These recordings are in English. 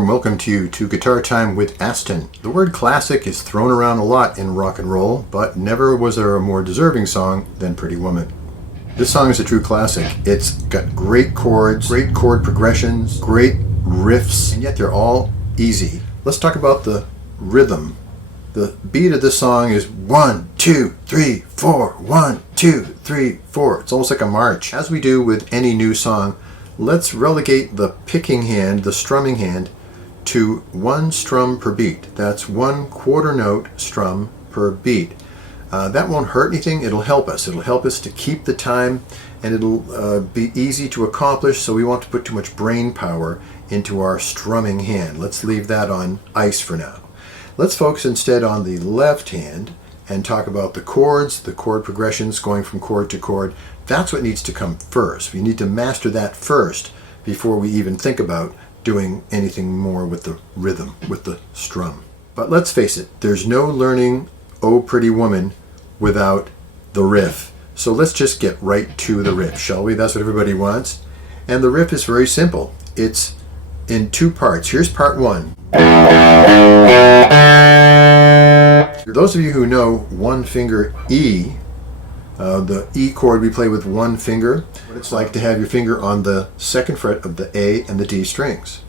warm welcome to you to Guitar Time with Aston. The word classic is thrown around a lot in rock and roll, but never was there a more deserving song than Pretty Woman. This song is a true classic. It's got great chords, great chord progressions, great riffs, and yet they're all easy. Let's talk about the rhythm. The beat of this song is 1, 2, 3, 4, 1, 2, 3, 4. It's almost like a march. As we do with any new song, let's relegate the picking hand, the strumming hand, to one strum per beat. That's 1 quarter note strum per beat. That won't hurt anything. It'll help us. It'll help us to keep the time, and it'll be easy to accomplish, so we won't put too much brain power into our strumming hand. Let's leave that on ice for now. Let's focus instead on the left hand and talk about the chords, the chord progressions going from chord to chord. That's what needs to come first. We need to master that first before we even think about doing anything more with the rhythm, with the strum. But let's face it, there's no learning Oh Pretty Woman without the riff. So let's just get right to the riff, shall we? That's what everybody wants. And the riff is very simple. It's in 2 parts. Here's part 1. For those of you who know one finger E, the E chord we play with one finger, what it's like to have your finger on the 2nd fret of the A and the D strings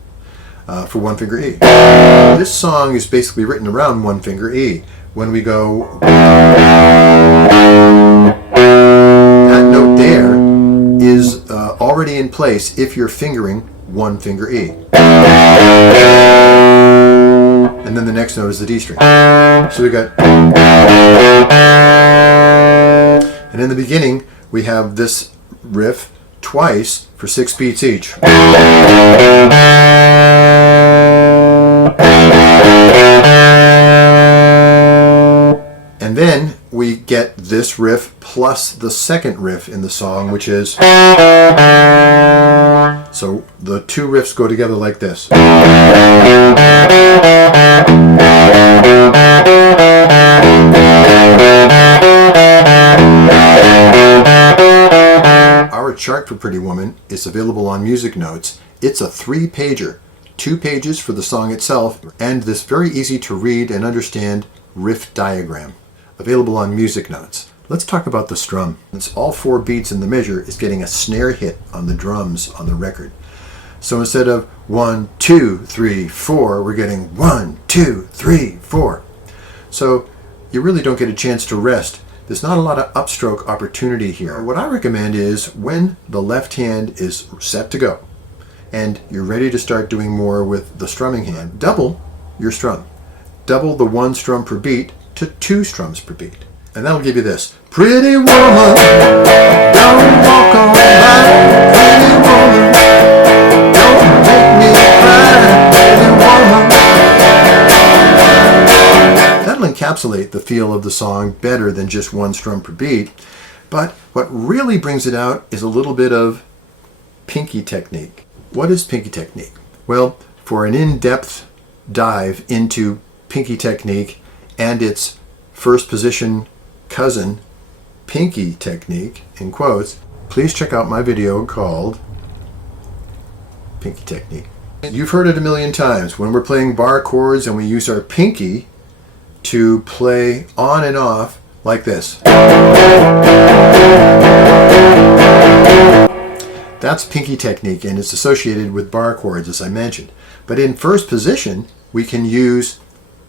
for one finger E. This song is basically written around one finger E. When we go, that note there is already in place if you're fingering one finger E. And then the next note is the D string. So we got, and in the beginning we have this riff twice for 6 beats each. And then we get this riff plus the 2nd riff in the song, which is, so the 2 riffs go together like this. Our chart for Pretty Woman is available on Music Notes. It's a 3-pager, 2 pages for the song itself, and this very easy to read and understand riff diagram. Available on Music Notes. Let's talk about the strum. Since all 4 beats in the measure is getting a snare hit on the drums on the record. So instead of 1, 2, 3, 4, we're getting 1, 2, 3, 4. So you really don't get a chance to rest. There's not a lot of upstroke opportunity here. What I recommend is when the left hand is set to go and you're ready to start doing more with the strumming hand, double your strum. Double the 1 strum per beat to 2 strums per beat. And that'll give you this. Pretty woman, don't walk on by. Pretty woman, don't make me cry. Pretty woman. That'll encapsulate the feel of the song better than just 1 strum per beat. But what really brings it out is a little bit of pinky technique. What is pinky technique? Well, for an in-depth dive into pinky technique and its first position cousin, pinky technique, in quotes, please check out my video called Pinky Technique. You've heard it a million times. When we're playing bar chords and we use our pinky to play on and off like this. That's pinky technique, and it's associated with bar chords, as I mentioned. But in first position, we can use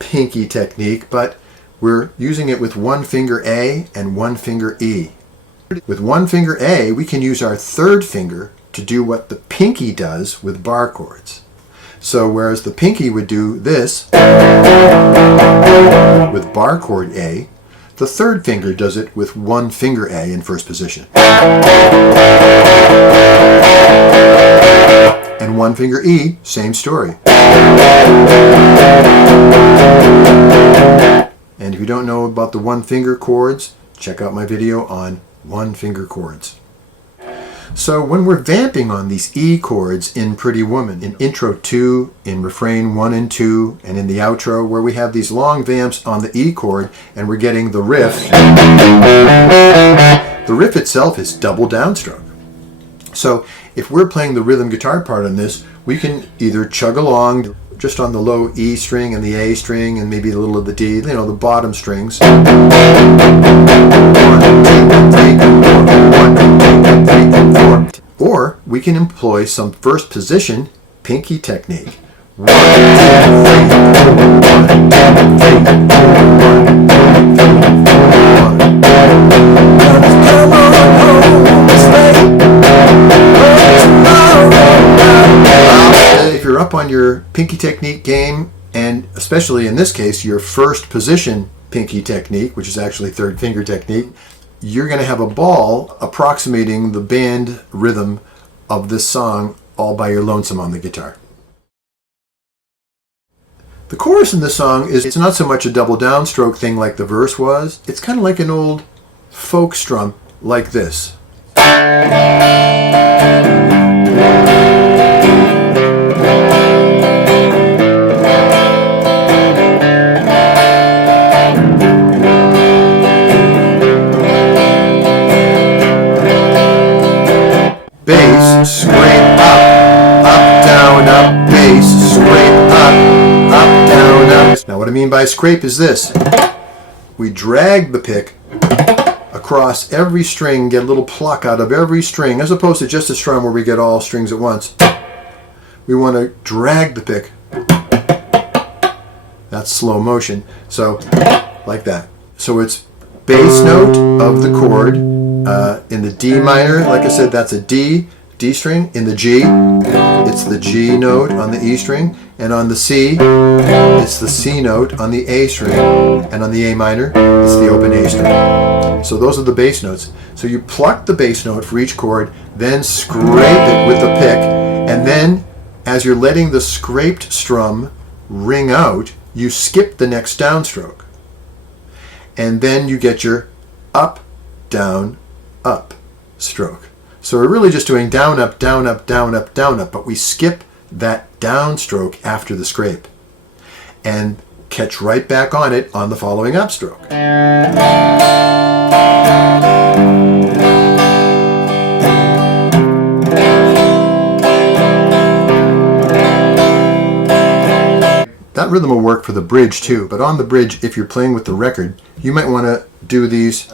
pinky technique, but we're using it with 1 finger A and 1 finger E. With 1 finger A, we can use our 3rd finger to do what the pinky does with bar chords. So whereas the pinky would do this with bar chord A, the 3rd finger does it with 1 finger A in first position. And 1 finger E, same story. And if you don't know about the 1 finger chords, check out my video on 1 finger chords. So when we're vamping on these E chords in Pretty Woman, in intro 2, in refrain 1 and 2, and in the outro, where we have these long vamps on the E chord and we're getting the riff itself is double downstroke. So if we're playing the rhythm guitar part on this, we can either chug along just on the low E string and the A string and maybe a little of the D, the bottom strings. 1, 2, 3, 4. Or we can employ some first position pinky technique. 1, 2, 3, 1. If you're up on your pinky technique game, and especially in this case, your first position pinky technique, which is actually third finger technique, you're going to have a ball approximating the band rhythm of this song all by your lonesome on the guitar. The chorus in this song it's not so much a double downstroke thing like the verse was. It's kind of like an old folk strum like this. Bass, scrape up, down, up, bass, scrape up, down, up. Now what I mean by scrape is this. We drag the pick across every string, get a little pluck out of every string, as opposed to just a strum where we get all strings at once. We want to drag the pick. That's slow motion. So, like that. So it's bass note of the chord. In the D minor, like I said, that's a D string. In the G, it's the G note on the E string. And on the C, it's the C note on the A string. And on the A minor, it's the open A string. So those are the bass notes. So you pluck the bass note for each chord, then scrape it with the pick, and then as you're letting the scraped strum ring out, you skip the next downstroke. And then you get your up, down, up stroke. So we're really just doing down, up, down, up, down, up, down, up, but we skip that downstroke after the scrape and catch right back on it on the following upstroke. That rhythm will work for the bridge too, but on the bridge, if you're playing with the record, you might want to do these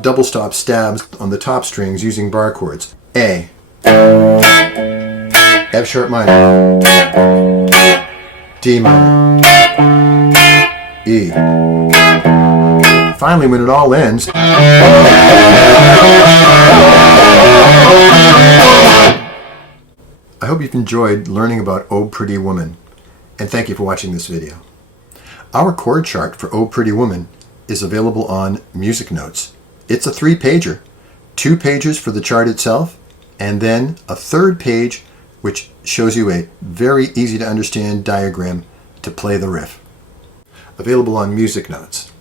double stop stabs on the top strings using bar chords. A, F sharp minor, D minor, E. Finally, when it all ends, I hope you've enjoyed learning about Oh Pretty Woman, and thank you for watching this video. Our chord chart for Oh Pretty Woman is available on Music Notes. It's a 3-pager, 2 pages for the chart itself, and then a 3rd page which shows you a very easy to understand diagram to play the riff. Available on Music Notes.